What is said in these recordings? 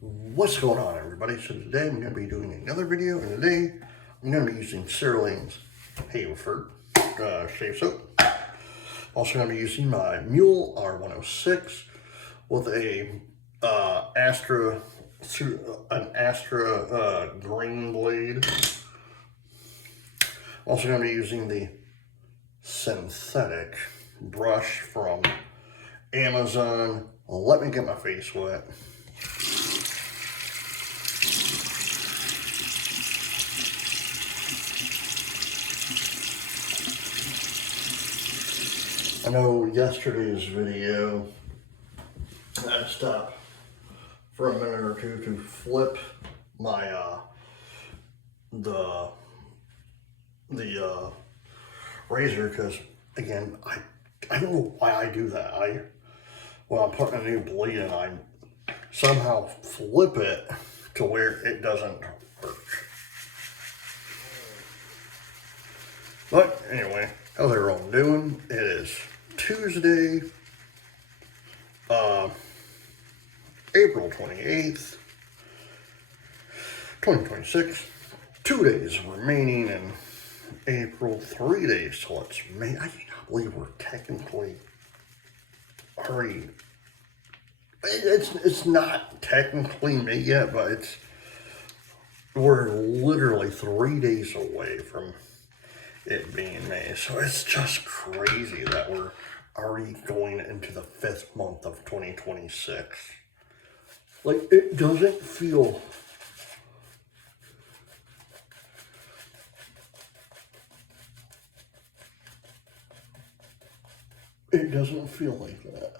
What's going on, everybody? So today I'm going to be doing another video, and today I'm going to be using Stirling's Haverford shave soap. Also going to be using my Mule R106 with an Astra green blade. Also going to be using the synthetic brush from Amazon. Let me get my face wet. I know yesterday's video, I had to stop for a minute or two to flip my the razor, because again, I don't know why I do that. When I'm putting a new blade in, I somehow flip it to where it doesn't work. But anyway, how's everyone doing? It is Tuesday, April 28th, 2026. 2 days remaining in April, 3 days till it's May. I cannot believe we're technically already, it's not technically May yet, but we're literally 3 days away from it being May. So it's just crazy that we're already going into the 5th month of 2026. Like, it doesn't feel, like that.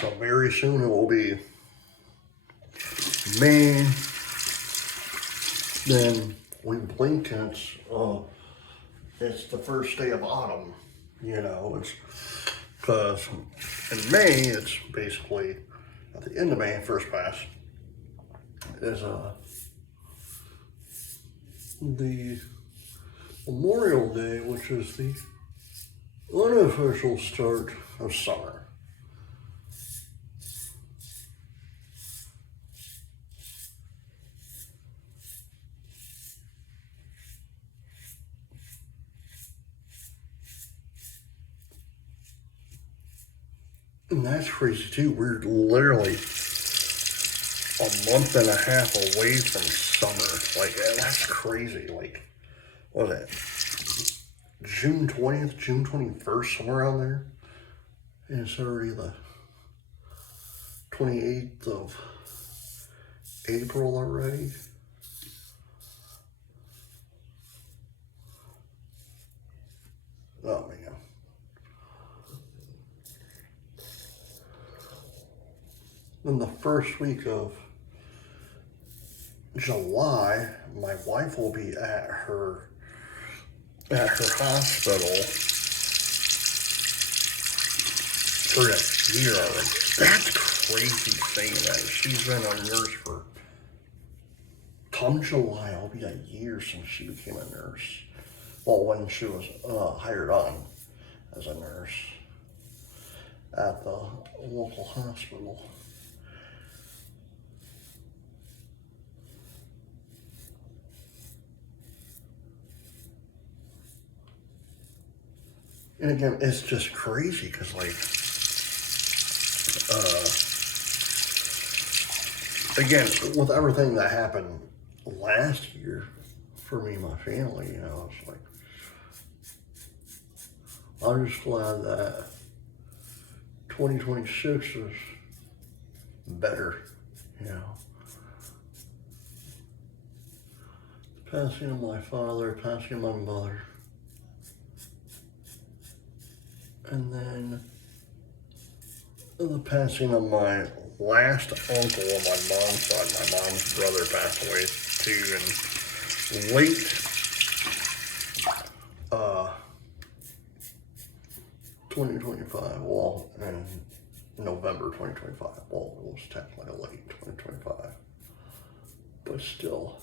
So very soon it will be May. Then we blink and it's the first day of autumn. You know, it's because in May it's basically at the end of May. First pass is the Memorial Day, which is the unofficial start of summer. And that's crazy too. We're literally a month and a half away from summer. Like, that's crazy. Like, what is it? June 20th, June 21st, somewhere around there. And it's already the 28th of April already. Oh man. In the first week of July, my wife will be at her hospital for a year already. That's crazy saying that. She's been a nurse for, come July, it'll be a year since she became a nurse. Well, when she was hired on as a nurse at the local hospital. And again, it's just crazy because, like, again, with everything that happened last year for me and my family, you know, it's like, I'm just glad that 2026 is better, you know. The passing of my father, passing of my mother. And then the passing of my last uncle on my mom's side. My mom's brother passed away too in late 2025. Well, and November 2025. Well, it was technically late 2025, but still.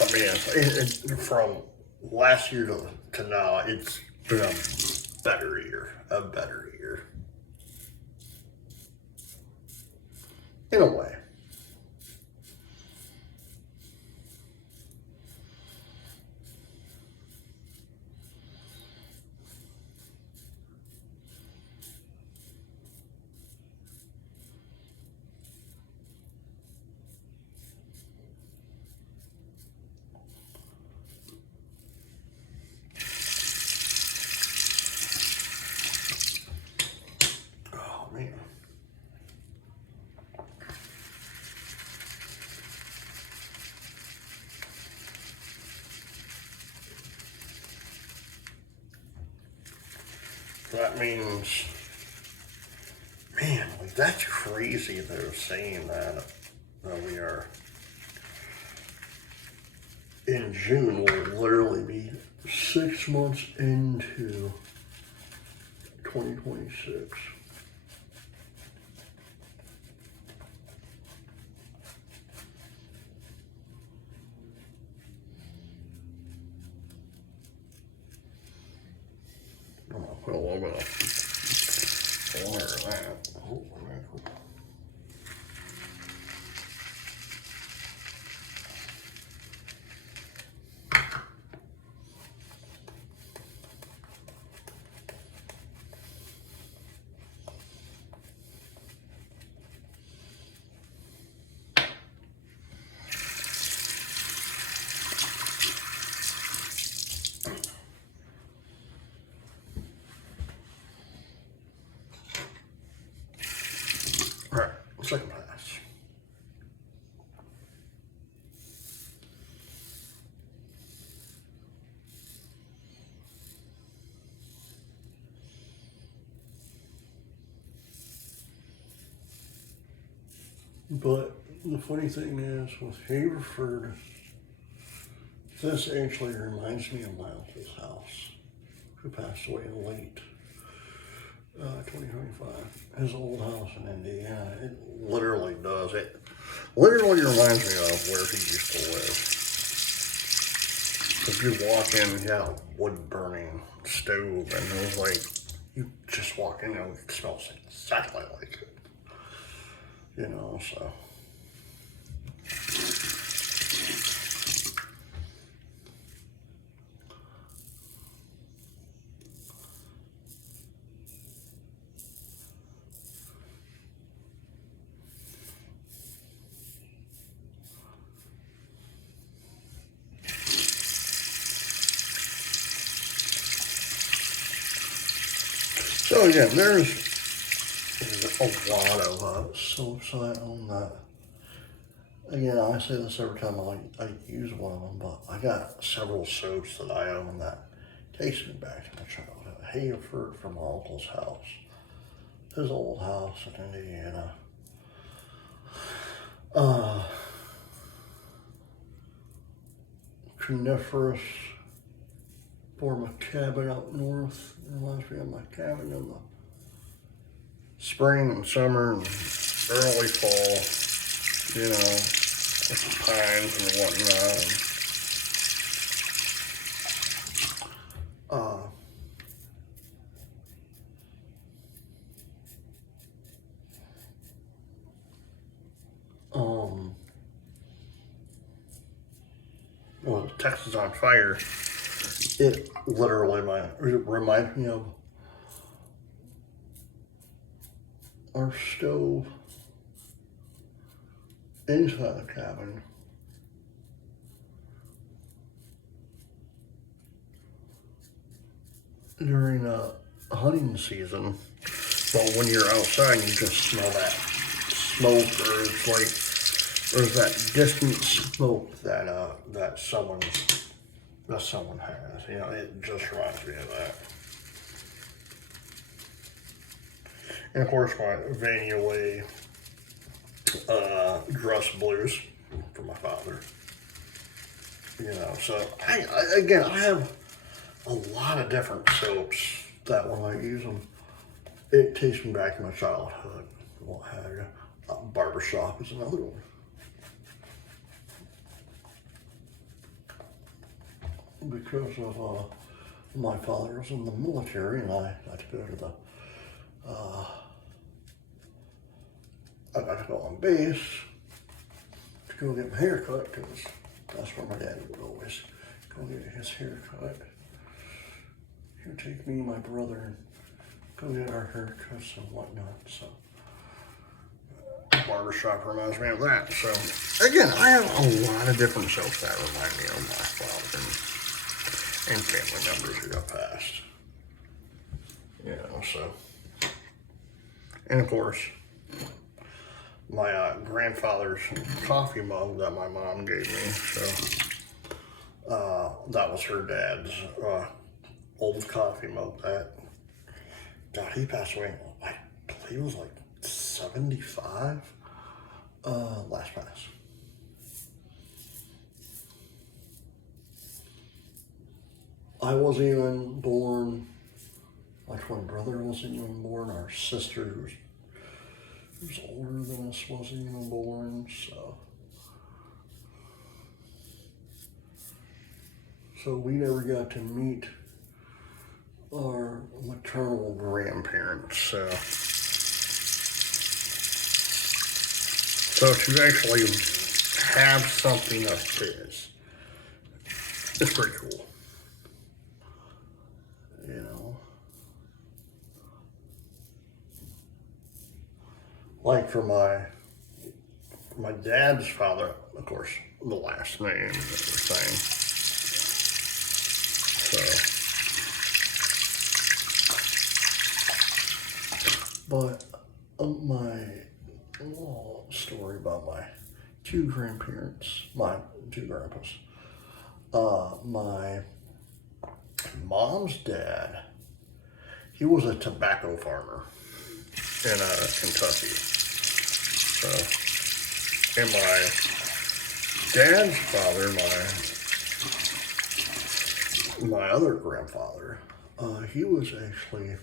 I mean, from last year to now, it's been a better year. A better year. In a way. Oh, man. That means, man, like that's crazy they're saying that we are, in June, we'll literally be 6 months into 2026. I'm gonna put a little bit of water in that. Oh, all right, second pass. But the funny thing is, with Haverford, this actually reminds me of my uncle's house, who passed away in late 2025. His old house in Indiana. It literally does. It literally reminds me of where he used to live. If you walk in, he had a wood burning stove, and it was like, you just walk in and it smells exactly like it. You know, so. So again, there's a lot of soaps I own that. Again, I say this every time I use one of them, but I got several soaps that I own that takes me back to my childhood. Haverford from my uncle's house, his old house in Indiana. Coniferous for my cabin up north. It reminds me of my cabin in the spring and summer and early fall, you know, with the pines and whatnot. Well, Texas on Fire, it literally reminds me of our stove inside the cabin. During hunting season, but when you're outside, you just smell that smoke, or it's like there's that distant smoke that someone has. You know, it just reminds me of that. And of course, my Vanilla dress blues from my father. You know, so I have a lot of different soaps that when I use them, it takes me back to my childhood. What have you. Barbershop is another one. Because of my father was in the military, and I got to go to the I got to go on base to go get my hair cut, because that's where my dad would always go get his hair cut. He would take me and my brother and go get our haircuts and whatnot. So barbershop reminds me of that. So again, I have a lot of different soaps that remind me of my father and family members who got passed. You know, so. And of course, my grandfather's coffee mug that my mom gave me. So that was her dad's old coffee mug. That, God, he passed away, I believe he was like 75 last pass. I wasn't even born. My twin brother wasn't even born. Our sister, who was older than us, wasn't even born. So we never got to meet our maternal grandparents. So to actually have something of his, it's pretty cool. You know, like for my dad's father, of course, the last name that we're saying. So, but my little story about my two grandparents, my two grandpas, my mom's dad, he was a tobacco farmer in Kentucky. So, and my dad's father, my other grandfather, he was actually,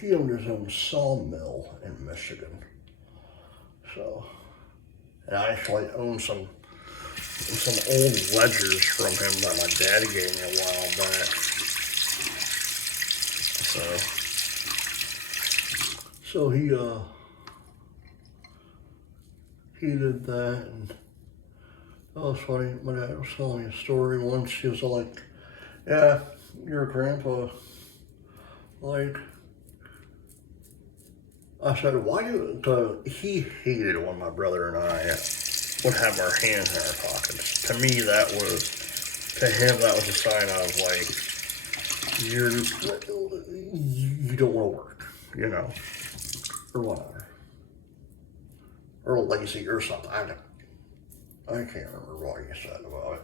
he owned his own sawmill in Michigan. So, and I actually own some old ledgers from him that my daddy gave me a while back. So he did that, and that was funny. My dad was telling me a story once. He was like, "Yeah, your grandpa, like," I said, "Why do?" He hated when my brother and I would have our hands in our pockets. To me, to him, that was a sign of like, you don't want to work, you know, or whatever, or lazy or something. I can't remember what you said about it.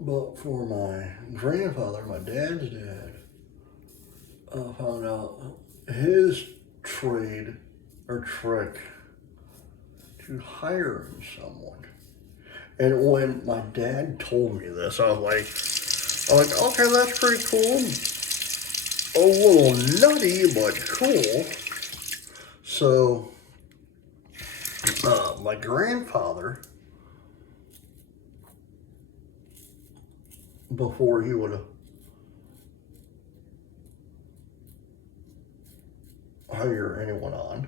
But for my grandfather, my dad's dad, found out his trade or trick to hiring someone. And when my dad told me this, I was like, okay, that's pretty cool. A little nutty, but cool. So, my grandfather, before he would hire anyone on,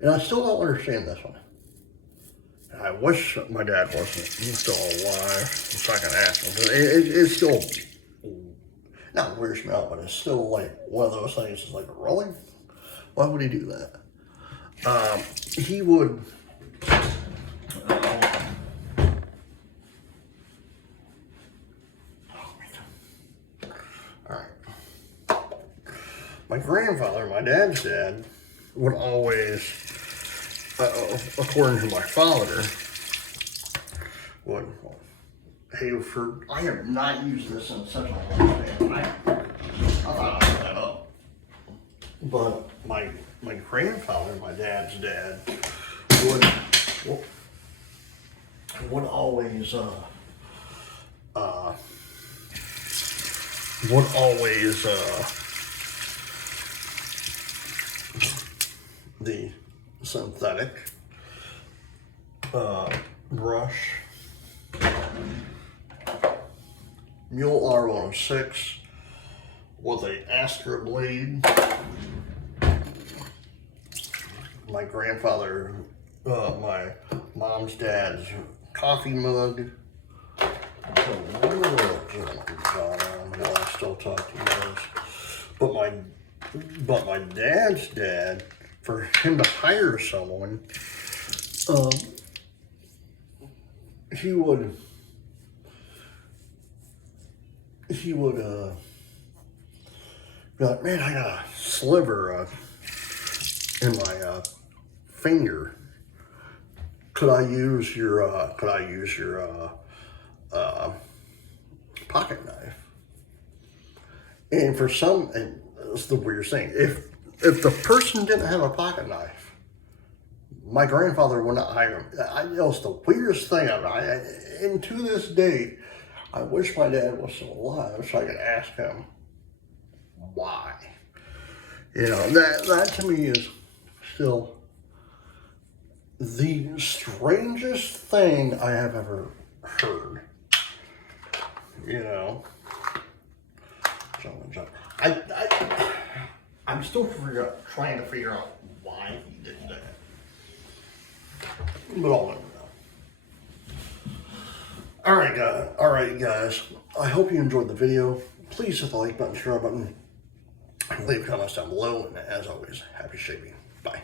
and I still don't understand this one. I wish my dad wasn't still alive, so I can ask him. But it's still, not weirds me out, but it's still like one of those things. It's like, really? Why would he do that? He would. All right. My grandfather, my dad's dad, would always, according to my father, would, Haverford, I have not used this in such a long time. I thought I put that up. But my my grandfather, my dad's dad, would always the synthetic brush, Mule R106 with a Astra blade. My grandfather, my mom's dad's coffee mug. I still talk to you guys. But my dad's dad, for him to hire someone, he would be like, man, I got a sliver in my finger. Could I use your pocket knife? And that's the weird thing. If the person didn't have a pocket knife, my grandfather would not hire him. It was the weirdest thing ever. And to this day, I wish my dad was still alive so I could ask him why. You know, that to me is still the strangest thing I have ever heard. You know, I'm still trying to figure out why he did that. But I'll never know. All right, guys. I hope you enjoyed the video. Please hit the like button, share button, leave comments down below, and as always, happy shaping. Bye.